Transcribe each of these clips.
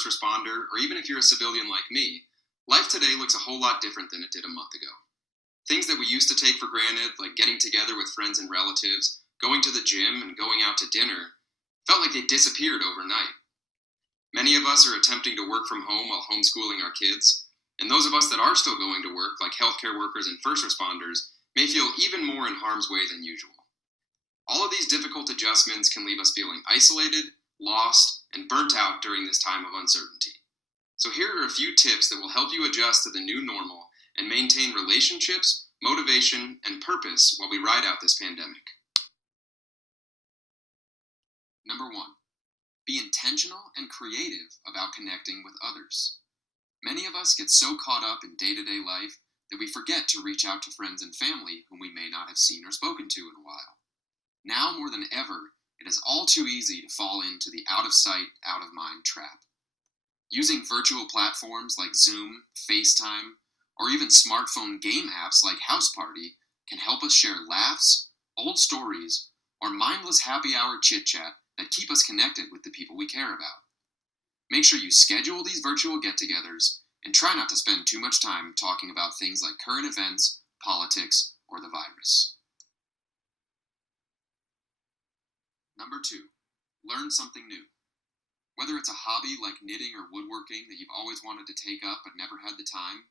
first responder, or even if you're a civilian like me, life today looks a whole lot different than it did a month ago. Things that we used to take for granted, like getting together with friends and relatives, going to the gym, and going out to dinner, felt like they disappeared overnight. Many of us are attempting to work from home while homeschooling our kids, and those of us that are still going to work, like healthcare workers and first responders, may feel even more in harm's way than usual. All of these difficult adjustments can leave us feeling isolated, lost, and burnt out during this time of uncertainty. So here are a few tips that will help you adjust to the new normal and maintain relationships, motivation, and purpose while we ride out this pandemic. Number 1. Be intentional and creative about connecting with others. Many of us get so caught up in day-to-day life that we forget to reach out to friends and family whom we may not have seen or spoken to in a while. Now more than ever, it is all too easy to fall into the out-of-sight, out-of-mind trap. Using virtual platforms like Zoom, FaceTime, or even smartphone game apps like House Party can help us share laughs, old stories, or mindless happy hour chit-chat that keep us connected with the people we care about. Make sure you schedule these virtual get-togethers and try not to spend too much time talking about things like current events, politics, or the virus. Number 2, learn something new. Whether it's a hobby like knitting or woodworking that you've always wanted to take up but never had the time,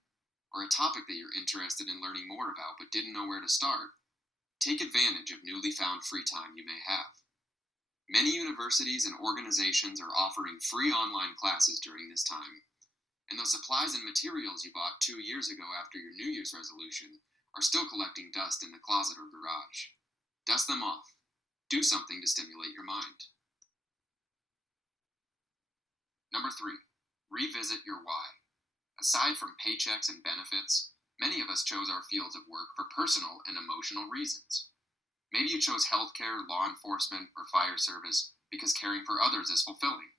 or a topic that you're interested in learning more about but didn't know where to start, take advantage of newly found free time you may have. Many universities and organizations are offering free online classes during this time, and those supplies and materials you bought 2 years ago after your New Year's resolution are still collecting dust in the closet or garage. Dust them off. Do something to stimulate your mind. Number 3, revisit your why. Aside from paychecks and benefits, many of us chose our fields of work for personal and emotional reasons. Maybe you chose healthcare, law enforcement, or fire service because caring for others is fulfilling.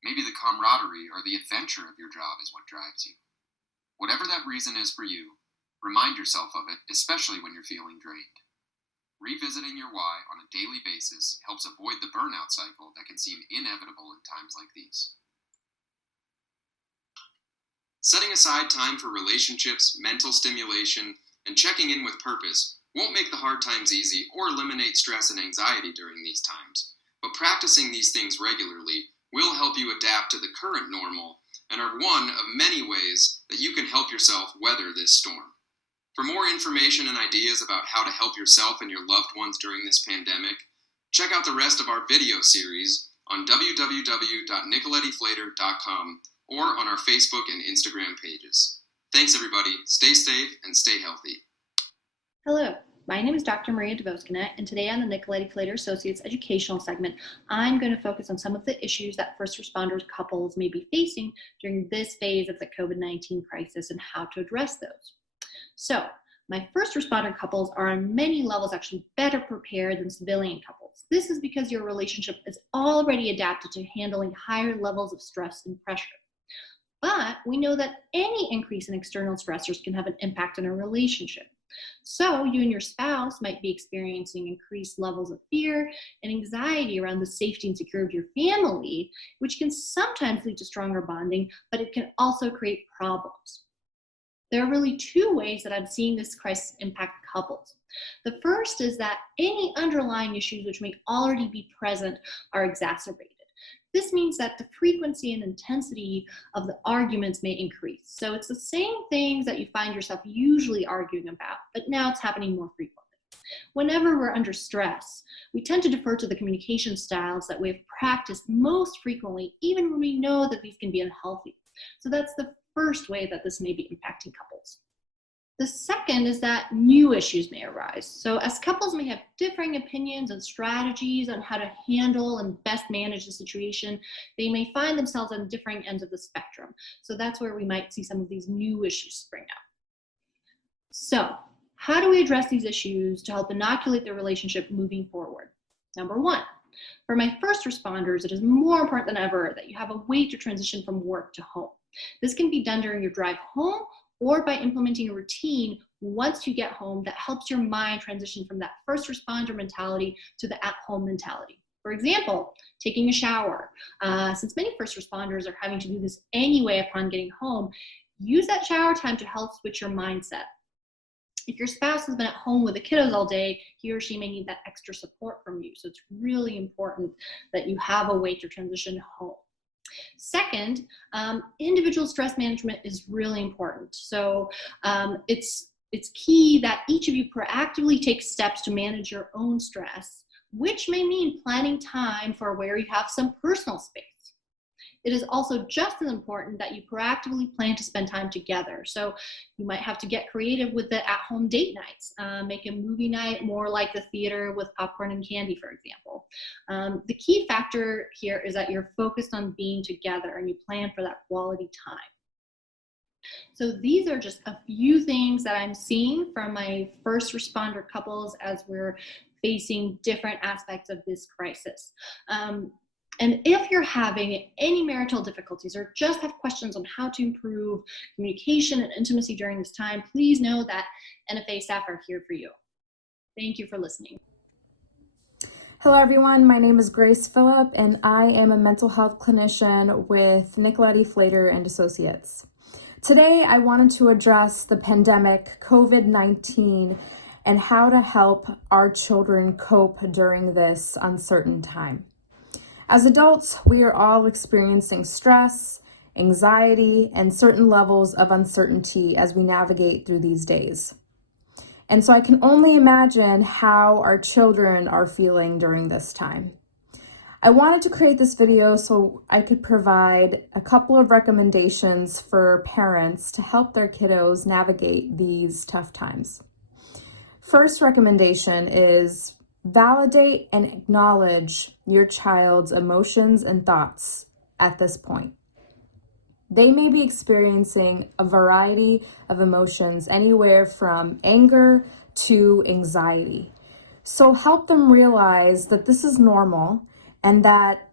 Maybe the camaraderie or the adventure of your job is what drives you. Whatever that reason is for you, remind yourself of it, especially when you're feeling drained. Revisiting your why on a daily basis helps avoid the burnout cycle that can seem inevitable in times like these. Setting aside time for relationships, mental stimulation, and checking in with purpose won't make the hard times easy or eliminate stress and anxiety during these times, but practicing these things regularly will help you adapt to the current normal and are one of many ways that you can help yourself weather this storm. For more information and ideas about how to help yourself and your loved ones during this pandemic, check out the rest of our video series on www.Nicoletti-Flater.com or on our Facebook and Instagram pages. Thanks everybody, stay safe and stay healthy. Hello, my name is Dr. Mariya Dvoskina, and today on the Nicoletti-Flater Associates educational segment, I'm going to focus on some of the issues that first responders couples may be facing during this phase of the COVID-19 crisis and how to address those. So, my first responder couples are on many levels actually better prepared than civilian couples. This is because your relationship is already adapted to handling higher levels of stress and pressure. But we know that any increase in external stressors can have an impact on a relationship. So you and your spouse might be experiencing increased levels of fear and anxiety around the safety and security of your family, which can sometimes lead to stronger bonding, but it can also create problems. There are really two ways that I'm seeing this crisis impact couples. The first is that any underlying issues which may already be present are exacerbated. This means that the frequency and intensity of the arguments may increase. So it's the same things that you find yourself usually arguing about, but now it's happening more frequently. Whenever we're under stress, we tend to defer to the communication styles that we have practiced most frequently, even when we know that these can be unhealthy. So that's the first way that this may be impacting couples. The second is that new issues may arise. So as couples may have differing opinions and strategies on how to handle and best manage the situation, they may find themselves on differing ends of the spectrum. So that's where we might see some of these new issues spring up. So how do we address these issues to help inoculate the relationship moving forward? Number 1, for my first responders, it is more important than ever that you have a way to transition from work to home. This can be done during your drive home or by implementing a routine once you get home that helps your mind transition from that first responder mentality to the at-home mentality. For example, taking a shower. Since many first responders are having to do this anyway upon getting home, use that shower time to help switch your mindset. If your spouse has been at home with the kiddos all day, he or she may need that extra support from you. So it's really important that you have a way to transition home. Second, individual stress management is really important. So it's key that each of you proactively take steps to manage your own stress, which may mean planning time for where you have some personal space. It is also just as important that you proactively plan to spend time together. So you might have to get creative with the at-home date nights. Make a movie night more like the theater with popcorn and candy, for example. The key factor here is that you're focused on being together and you plan for that quality time. So these are just a few things that I'm seeing from my first responder couples as we're facing different aspects of this crisis. And if you're having any marital difficulties or just have questions on how to improve communication and intimacy during this time, please know that NFA staff are here for you. Thank you for listening. Hello everyone, my name is Grace Phillip and I am a mental health clinician with Nicoletti-Flater and Associates. Today I wanted to address the pandemic, COVID-19, and how to help our children cope during this uncertain time. As adults, we are all experiencing stress, anxiety, and certain levels of uncertainty as we navigate through these days. And so I can only imagine how our children are feeling during this time. I wanted to create this video so I could provide a couple of recommendations for parents to help their kiddos navigate these tough times. First recommendation is validate and acknowledge your child's emotions and thoughts at this point. They may be experiencing a variety of emotions, anywhere from anger to anxiety. So help them realize that this is normal and that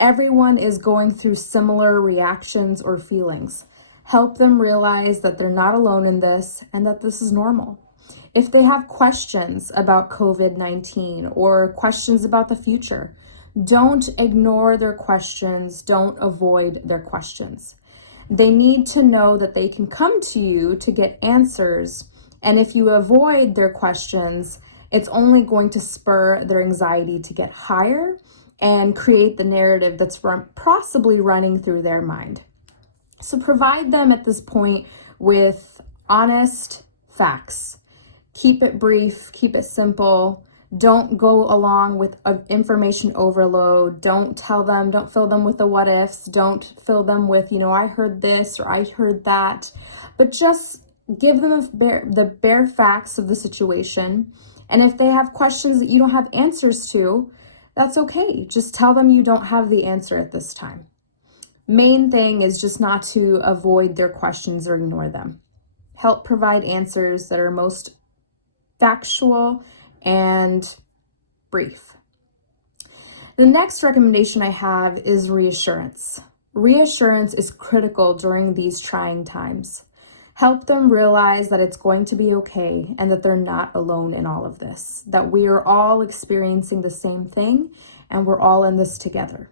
everyone is going through similar reactions or feelings. Help them realize that they're not alone in this and that this is normal. If they have questions about COVID-19 or questions about the future, don't ignore their questions, don't avoid their questions. They need to know that they can come to you to get answers, and if you avoid their questions, it's only going to spur their anxiety to get higher and create the narrative that's possibly running through their mind. So provide them at this point with honest facts. Keep it brief, keep it simple. Don't go along with information overload. Don't fill them with the what ifs. Don't fill them with, I heard this or I heard that. But just give them the bare facts of the situation. And if they have questions that you don't have answers to, that's okay. Just tell them you don't have the answer at this time. Main thing is just not to avoid their questions or ignore them. Help provide answers that are most factual and brief. The next recommendation I have is reassurance. Reassurance is critical during these trying times. Help them realize that it's going to be okay and that they're not alone in all of this, that we are all experiencing the same thing and we're all in this together.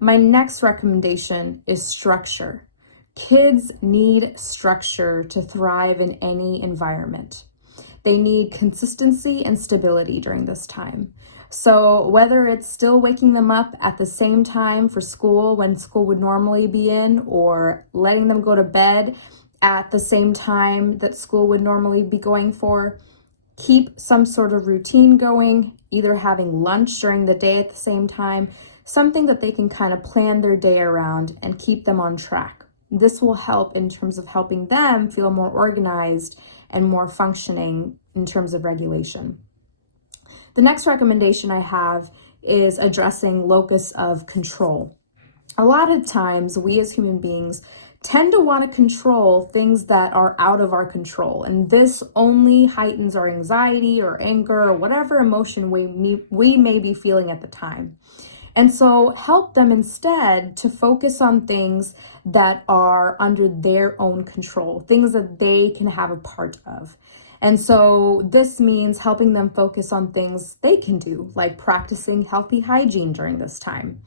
My next recommendation is structure. Kids need structure to thrive in any environment. They need consistency and stability during this time. So whether it's still waking them up at the same time for school when school would normally be in, or letting them go to bed at the same time that school would normally be going for, keep some sort of routine going, either having lunch during the day at the same time, something that they can kind of plan their day around and keep them on track. This will help in terms of helping them feel more organized and more functioning in terms of regulation. The next recommendation I have is addressing locus of control. A lot of times we as human beings tend to want to control things that are out of our control, and this only heightens our anxiety or anger or whatever emotion we may be feeling at the time. And so help them instead to focus on things that are under their own control, things that they can have a part of. And so this means helping them focus on things they can do, like practicing healthy hygiene during this time,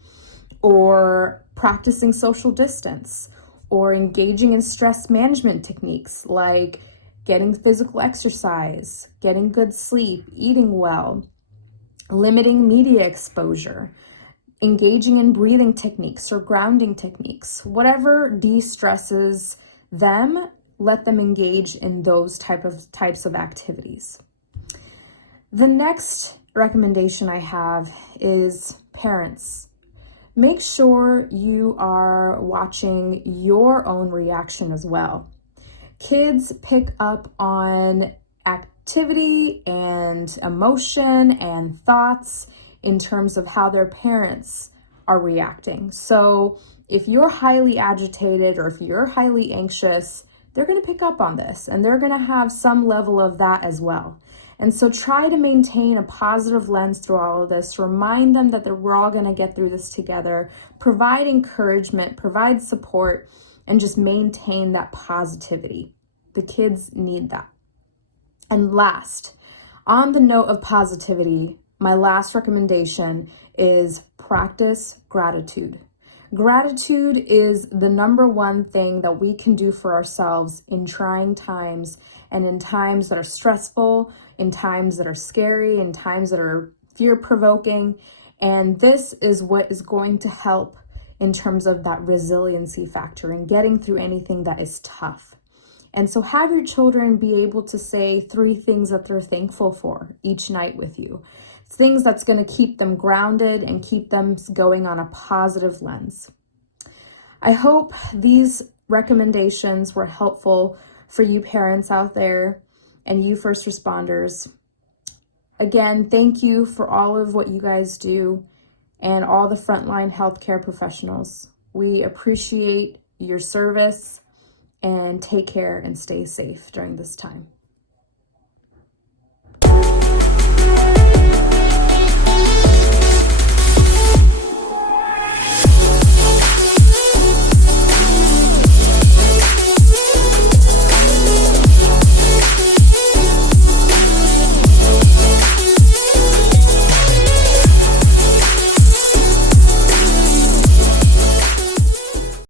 or practicing social distance, or engaging in stress management techniques like getting physical exercise, getting good sleep, eating well, limiting media exposure, engaging in breathing techniques or grounding techniques. Whatever de-stresses them, let them engage in those types of activities. The next recommendation I have is parents. Make sure you are watching your own reaction as well. Kids pick up on activity and emotion and thoughts in terms of how their parents are reacting. So if you're highly agitated or if you're highly anxious, they're going to pick up on this and they're going to have some level of that as well. And so try to maintain a positive lens through all of this. Remind them that we're all going to get through this together. Provide encouragement, provide support, and just maintain that positivity. The kids need that. And last, on the note of positivity, my last recommendation is practice gratitude. Gratitude is the number one thing that we can do for ourselves in trying times and in times that are stressful, in times that are scary, in times that are fear-provoking. And this is what is going to help in terms of that resiliency factor and getting through anything that is tough. And so have your children be able to say 3 things that they're thankful for each night with you. It's things that's going to keep them grounded and keep them going on a positive lens. I hope these recommendations were helpful for you parents out there and you first responders. Again, thank you for all of what you guys do and all the frontline healthcare professionals. We appreciate your service, and take care and stay safe during this time.